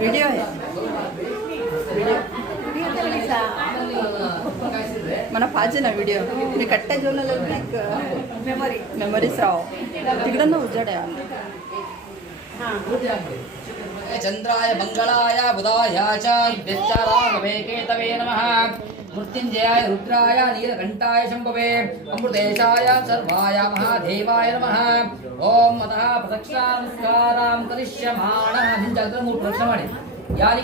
Video है mana pajana video ini katta journal like memories raw tiकडनं उजड आहे चंद्राय मंगलाय बुधाय च व्यच्चारागवे केतवे नमः मृत्युंजयाय रुद्राय नीलकंठाय शंभवे अमृतेशाय सर्वाय महादेवाय नमः ओम अतः प्रदक्षिणानमस्कारां करिष्यमाणः निजगमु प्रक्षमाणि यानि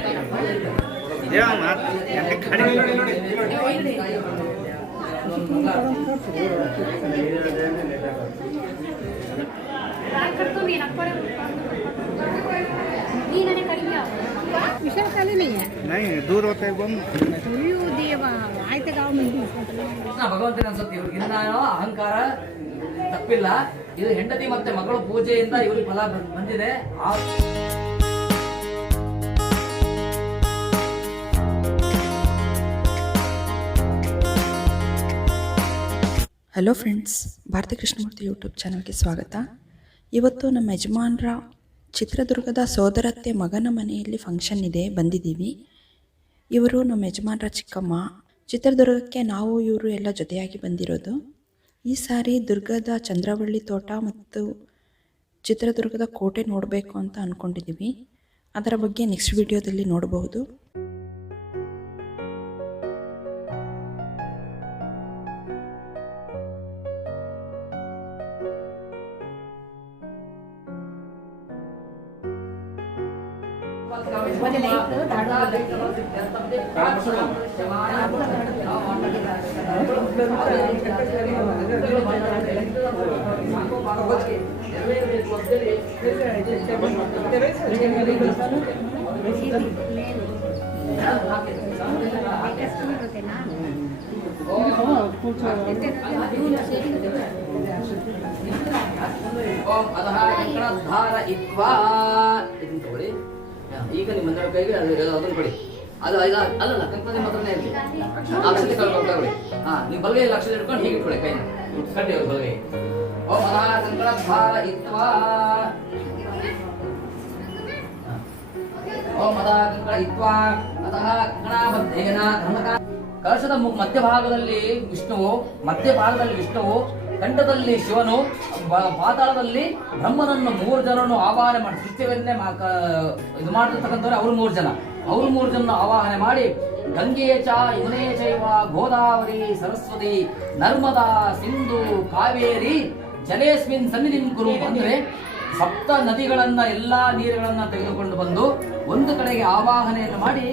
विशालकाली नहीं है, नहीं दूर होता है बम आयते गाँव में ಭಗವಂತನ ಅನ್ಸುತ್ತೆ ಇವ್ರಿಗೆ ಅಹಂಕಾರ ತಪ್ಪಿಲ್ಲ. ಇದು ಹೆಂಡತಿ ಮತ್ತೆ ಮಕ್ಕಳ ಪೂಜೆಯಿಂದ ಇವ್ರಿಗೆ ಫಲ ಬಂದಿದೆ. Hello friends, Bharathi Krishnamurthy YouTube ಚಾನಲ್ಗೆ ಸ್ವಾಗತ. ಇವತ್ತು ನಮ್ಮ ಯಜಮಾನರ ಚಿತ್ರದುರ್ಗದ ಸೋದರತ್ತೆ ಮಗನ ಮನೆಯಲ್ಲಿ ಫಂಕ್ಷನ್ ಇದೆ, ಬಂದಿದ್ದೀವಿ. ಇವರು ನಮ್ಮ ಯಜಮಾನರ ಚಿಕ್ಕಮ್ಮ. ಚಿತ್ರದುರ್ಗಕ್ಕೆ ನಾವು ಇವರು ಎಲ್ಲ ಜೊತೆಯಾಗಿ ಬಂದಿರೋದು. ಈ ಸಾರಿ ದುರ್ಗದ ಚಂದ್ರವಳ್ಳಿ ತೋಟ ಮತ್ತು ಚಿತ್ರದುರ್ಗದ ಕೋಟೆ ನೋಡಬೇಕು ಅಂತ ಅಂದ್ಕೊಂಡಿದ್ದೀವಿ. ಅದರ ಬಗ್ಗೆ ನೆಕ್ಸ್ಟ್ ವಿಡಿಯೋದಲ್ಲಿ ನೋಡಬಹುದು. ಈಗ ನಿಮ್ಮ ಮಂದಿರ ಕೈಗೆ ಅದನ್ನು ಕೊಡಿ. ಅದು ಅಲ್ಲಲ್ಲ ಕಂಕಣ ಮಾತ್ರನೇ ಇರಲಿ. ಅಕ್ಷತೆ ಕಳ್ಕೊಳ್ತಾರೆ. ನೀವು ಬಲಗೈ ಅಕ್ಷತೆ ಇಟ್ಕೊಂಡು ಹೀಗೆ ಇಟ್ಕೊಳ್ಳಿ ಕೈನ ಕಟ್ಟಿ ಬಲಗೈ. ಓಂ ಅಧಃ ಕಂಕಣದ್ವಾರ ಇತ್ವಾ ಓಂ ಅಧಃ ಕಂಕಣ ಇತ್ವಾ ಅಧಃ ಕಂಕಣಾಬದ್ಧೇನ ಕಲಶದ ಮಧ್ಯಭಾಗದಲ್ಲಿ ವಿಷ್ಣುವು, ಕಂಠದಲ್ಲಿ ಶಿವನು, ಪಾತಾಳದಲ್ಲಿ ಬ್ರಹ್ಮನನ್ನು 3 ಜನರನ್ನು ಆವಾಹನೆ ಮಾಡಿ ಸೃಷ್ಟಿಯನ್ನೇ ಇದು ಮಾಡ್ತಿರ್ತಕ್ಕಂಥವ್ರೆ ಅವರು 3 ಜನ ಆವಾಹನೆ ಮಾಡಿ ಗಂಗೆ ಚ ಯಮುನೆ ಚೈವ ಗೋದಾವರಿ ಸರಸ್ವತಿ ನರ್ಮದಾ ಸಿಂಧು ಕಾವೇರಿ ಜಲೇಸ್ಮಿನ್ ಸನ್ನಿಧಿಂ ಕುರು ಅಂದ್ರೆ 7 ನದಿಗಳನ್ನ ಎಲ್ಲಾ ನೀರುಗಳನ್ನ ತೆಗೆದುಕೊಂಡು ಬಂದು ಒಂದು ಕಡೆಗೆ ಆವಾಹನೆಯನ್ನು ಮಾಡಿ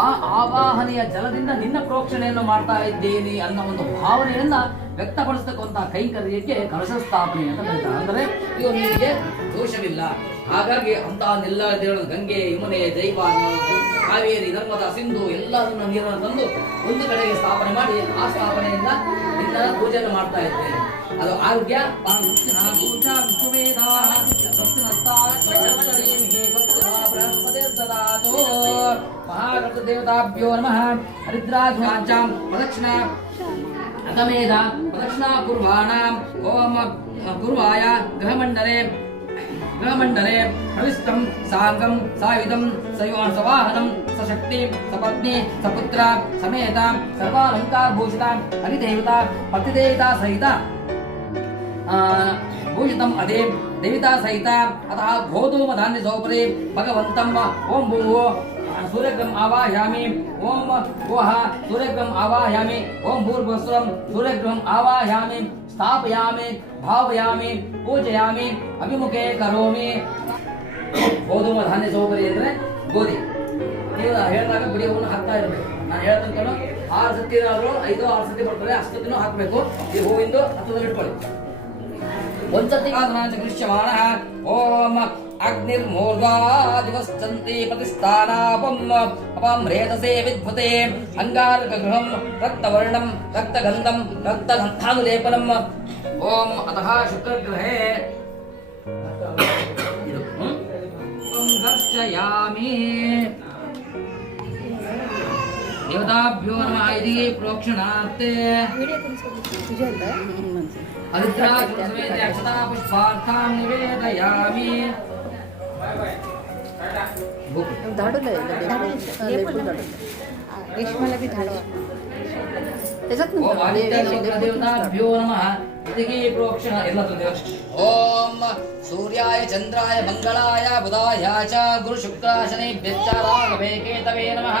ಆ ಆವಾಹನೆಯ ಜಲದಿಂದ ನಿನ್ನ ಪ್ರೋಕ್ಷಣೆಯನ್ನು ಮಾಡ್ತಾ ಇದ್ದೇನೆ ಅನ್ನೋ ಒಂದು ಭಾವನೆಯನ್ನ ವ್ಯಕ್ತಪಡಿಸ್ತಕ್ಕಂತಹ ಕೈಂಕರ್ಯಕ್ಕೆ ಕಲಶ ಸ್ಥಾಪನೆ ಅಂತ ಹೇಳ್ತಾರೆ. ಅಂದರೆ ಇವನಿಗೆ ದೋಷವಿಲ್ಲ. ಹಾಗಾಗಿ ಅಂತಹ ಎಲ್ಲ ದೇವರು ಗಂಗೆ ಯಮುನೆ ಜೈವ ಕಾವೇರಿ ನರ್ಮದಾ ಸಿಂಧು ಎಲ್ಲರನ್ನ ನೀರನ್ನು ತಂದು ಒಂದು ಕಡೆಗೆ ಸ್ಥಾಪನೆ ಮಾಡಿ ಆ ಸ್ಥಾಪನೆಯಿಂದ ನಿನ್ನ ಪೂಜೆಯನ್ನು ಮಾಡ್ತಾ ಇದ್ದೇನೆ. ಅದು ಆರೋಗ್ಯ ಮಹಾಗಣಪತಿದೇವತಾಭ್ಯೋ ನಮಃ. ಹರಿದ್ರಾಧ್ವಾಂಚಾಂ ಪ್ರದಕ್ಷಿಣಾ ಅತಮೇಧ ಪ್ರದಕ್ಷಿಣಾ ಕುರ್ವಾಣಾಂ. ಓಂ ಗುರುವಾಯ ಗೃಹಮಂಡಲೆ ಪ್ರವಿಷ್ಟಂ ಸಾಂಗಂ ಸಾಯುಧಂ ಸವಾಹನಂ ಸಶಕ್ತಿ ಸಪತ್ನಿ ಸಪುತ್ರ ಸಮೇತ ಸರ್ವಾಲಂಕಾರಭೂಷಿತ ಹರಿದೇವತಾ ಪತಿದೇವತಾ ಸಹಿತ ಭೂಷಿತಂ ಅದೇ ದೇವತಾ ಸಹಿತ ಅತಃ ಗೋಧೂಮ ಧಾನ್ಯ ಸೌಪರಿ ಭಗವಂತಂ ಓಂ ಭೂವೋ सूर्यग्रम आवाहयामि ओम वह सूर्यग्रम आवाहयामि ओम भूर्भुवस्वं सूर्यग्रम आवाहयामि स्थापयामि भावयामि पूजयामि अभिमुखे करोमि. ಗೋಧೂಮ ಧಾನ್ಯ ಸೌಕರ್ಯ ಅಂದ್ರೆ ಗೋಧಿ. ನೀವು ಹೇಳಿದಾಗ ಬಿಡಿಯನ್ನು ಹಾಕ್ತಾ ಇರಬೇಕು. ನಾನು ಹೇಳ್ತಂಕನು 6 ಸತಿ ಇರೋರು 5-6 ಸತಿ ಬರ್ತದೆ, ಅಷ್ಟೊತ್ತಿನೂ ಹಾಕಬೇಕು. ಈ ಹೂವಿಂದು ಹತ್ತದ ಇಟ್ಕೊಳ್ಳಿ. ಒಂದ್ಸತಿ ದೃಶ್ಯಮಾನ ಓಂ ಅಗ್ನಿರ್ಮೂರ್ಧ್ವಾದಿವಶ್ಚಂತಿ ಪ್ರತಿಷ್ಠಾನಾಪಂ ಅಪಂ ರೇತಸೇ ವಿದ್ಭುತೆ ಅಂಗಾರಕಗೃಹಂ ರಕ್ತವರ್ಣಂ ರಕ್ತಗಂಧಂ ರಕ್ತಗಂಧಾನುಲೇಪನಂ. ಓಂ ಅತಃ ಶುಕ್ರಗ್ರಹೇ ಸಂಘರ್ಷಯಾಮಿ. ದೇವತಾಭ್ಯೋ ನಮಃ ಇತಿ ಪ್ರೋಕ್ಷಣಾರ್ಥೆ ಅದಿತ್ರಾಸಮೇತ ಅಕ್ಷತಾ ಪುಷ್ಪಾರ್ಥಾಂ ನಿವೇದಯಾಮಿ. धाडूला रेशमाला बी झाड त्याच्यात ಓಂ ದೇವತಾಭ್ಯೋ ನಮಃ ಇತಿ ಪ್ರೋಕ್ಷಣ ಎಲ್ಲ ಓಂ ಸೂರ್ಯಾಯ ಚಂದ್ರಾಯ ಮಂಗಳಾಯ ಬುಧಾಯ ಚ ಗುರು ಶುಕ್ರ ಶನಿಭ್ಯಶ್ಚ ರಾಘವೇ ಕೇತವೇ ನಮಃ.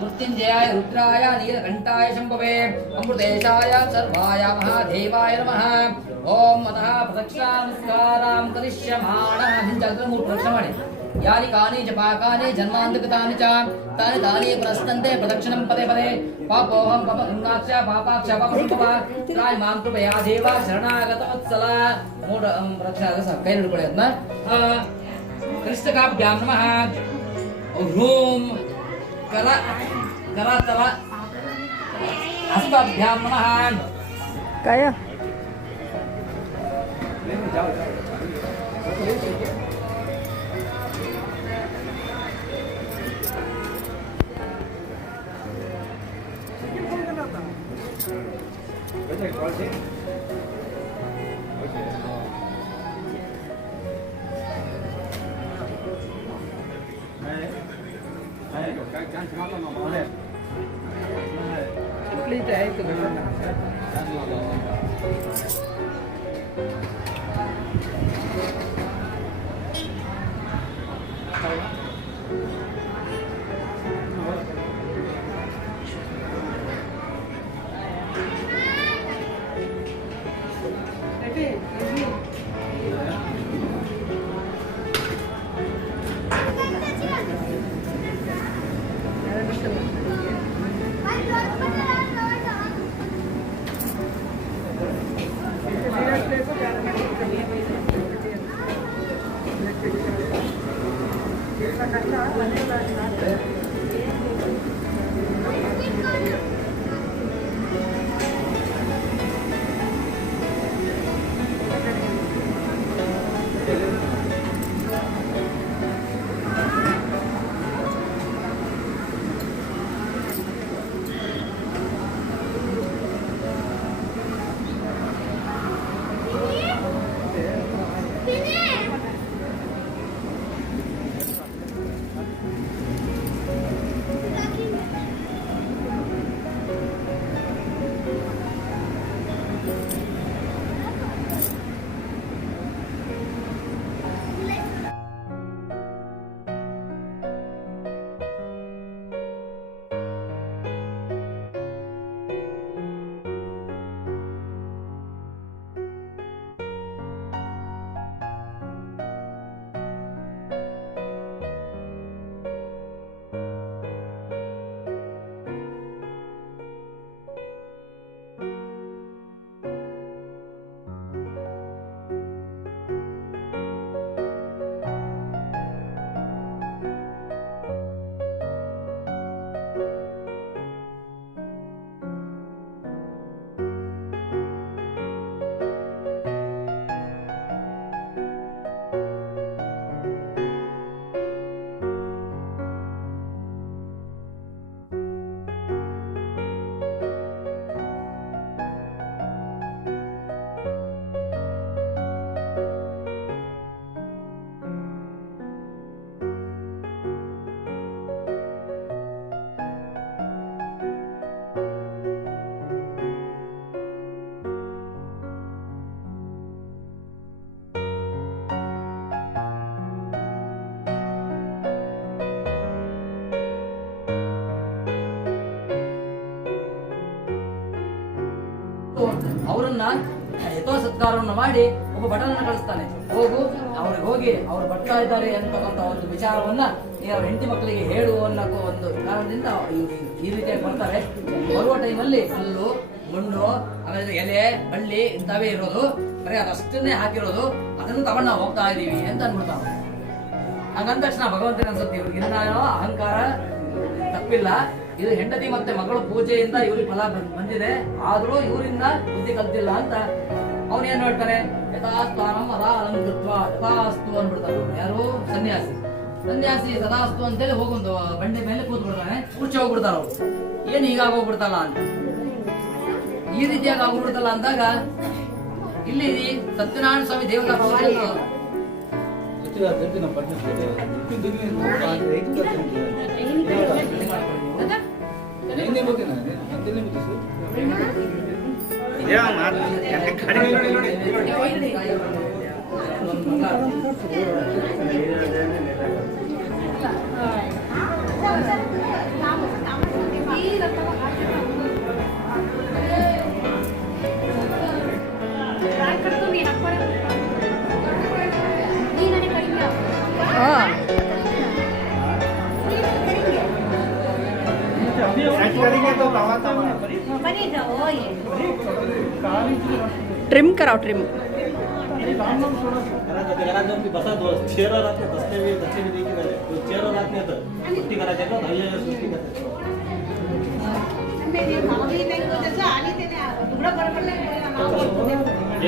ಮೃತ್ಯುಂಜಯಾಯ ರುದ್ರಾಯ ನೀಲಕಂಠಾಯ ಶಂಭವೇ ಅಮೃತೇಶಾಯ ಸರ್ವಾಯ ಮಹಾದೇವಾಯ ನಮಃ. ಓಂ ಅತಃ ಪ್ರದಕ್ಷಿಣಾನಮಸ್ಕಾರಾಂ ಕರಿಷ್ಯಮಾಣಃ. ಹಿಂಜಾಗ್ರ 3 ಪ್ರದಕ್ಷಿಣೆ ಮಾಡಿ. ಯಾನಿ ಕಾನಿ ಚ ಪಾಕಾನಿ ಜನ್ಮಾಂತಕತಾನಿ ಚ ತಾನಿ ತಾನಿ ಪ್ರಸ್ತಂತೆ ಪ್ರದಕ್ಷಿಣಂ ಪದೇ ಪದೇ. ಪಾಪೋಹಂ ಪಾಪ ಕರುಣಾಕ್ಷ ಪಾಪಾಕ್ಷ ಪಾಪಸಂಭವ ತ್ರಾಯ ಮಾಂ ಕೃಪಯಾ ದೇವ ಶರಣಾಗತ ವತ್ಸಲ. 3 ಪ್ರದಕ್ಷಿಣೆ ಕೈ ಹಿಡ್ಕೊಳ್ಳಿ ಅದನ್ನ. ಕೃಷ್ಣಕಾಭ್ಯಾಂ ನಮಃ. ಓಂ ಕರ ಕರತಲ ಹಸ್ತಾಭ್ಯಾಂ ನಮಃ. काय ಅವರನ್ನ ಯಥೋ ಸತ್ಕಾರವನ್ನು ಮಾಡಿ ಒಬ್ಬ ಭಟನನ್ನು ಕಳಿಸ್ತಾನೆ. ಅವ್ರಿಗೆ ಹೋಗಿ ಅವ್ರು ಬರ್ತಾ ಇದ್ದಾರೆ ಅಂತಕ್ಕಂಥ ಒಂದು ವಿಚಾರವನ್ನ ಅವ್ರ ಹೆಂಡತಿ ಮಕ್ಕಳಿಗೆ ಹೇಳು ಅನ್ನೋ ಒಂದು ಕಾರಣದಿಂದ ಈ ರೀತಿಯಾಗಿ ಬರ್ತಾರೆ. ಬರುವ ಟೈಮಲ್ಲಿ ಕಲ್ಲು ಮಣ್ಣು ಆಮೇಲೆ ಎಲೆ ಬಳ್ಳಿ ಇಂಥವೇ ಇರೋದು, ಬರೀ ಅದಷ್ಟನ್ನೇ ಹಾಕಿರೋದು, ಅದನ್ನು ತಗೊಂಡು ನಾವು ಹೋಗ್ತಾ ಇದೀವಿ ಅಂತ ಅನ್ಬಿಡ್ತಾವ. ಹಂಗಂದ ತಕ್ಷಣ ಭಗವಂತನ ಅನ್ಸುತ್ತೆ ಇವ್ರಿಗೆ ಇನ್ನೇನೋ ಅಹಂಕಾರ ತಪ್ಪಿಲ್ಲ, ಇದು ಹೆಂಡತಿ ಮತ್ತೆ ಮಗಳು ಪೂಜೆಯಿಂದ ಇವ್ರಿಗೆ ಫಲ ಬಂದಿದೆ, ಆದ್ರೂ ಇವರಿಂದ ಬುದ್ಧಿ ಕಲ್ತಿಲ್ಲ ಅಂತ ಅವನೇನ್ ಹೇಳ್ತಾನೆ, ಯಥಾಸ್ಥಾನಂ ಅದಾ ಅಲಂಕೃತ್ವ ಯಥಾಸ್ತು ಅಂದ್ಬಿಡ್ತಾರೆ. ಯಾರು? ಸನ್ಯಾಸಿ. ಸದಾಸ್ತು ಅಂತೇಳಿ ಹೋಗೊಂದು ಬಂಡೆ ಮೇಲೆ ಕೂತ್ಬಿಡ್ತಾನೆ, ಕೂರ್ಚಿ ಹೋಗ್ಬಿಡ್ತಾರ ಅವ್ರು. ಏನು ಹೀಗಾಗೋಗ್ಬಿಡ್ತಲ್ಲ ಅಂತ, ಈ ರೀತಿಯಾಗಿ ಆಗೋಗ್ಬಿಡ್ತಲ್ಲ ಅಂದಾಗ ಇಲ್ಲಿ ಸತ್ಯನಾರಾಯಣ ಸ್ವಾಮಿ ದೇವತಾ ಪೂಜೆಯನ್ನು ट्रिम कराओ ट्रिम। चेहरा राहत नाही तसले मी तसले मी देखील चेहरा राहत नाही तर सुट्टी करायची ना दही सुट्टी करायची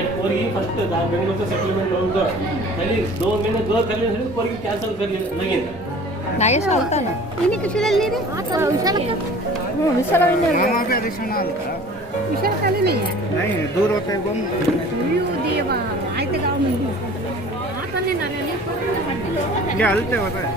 एक पोरगी फर्स्ट बेंगलोरचं सेटलमेंट करून कर खाली 2 महिने घर खाली पोरगी कॅन्सल करली लगीन नागेश होता ना इन्हीं कुशलಲ್ಲಿ ಇದೆ ವಿಶಾಲಕ್ಕ विशालकाली नहीं है नहीं दूर होते हैं बम अयो देवा आयत गाँव में आता नहीं ना क्या हलते होता है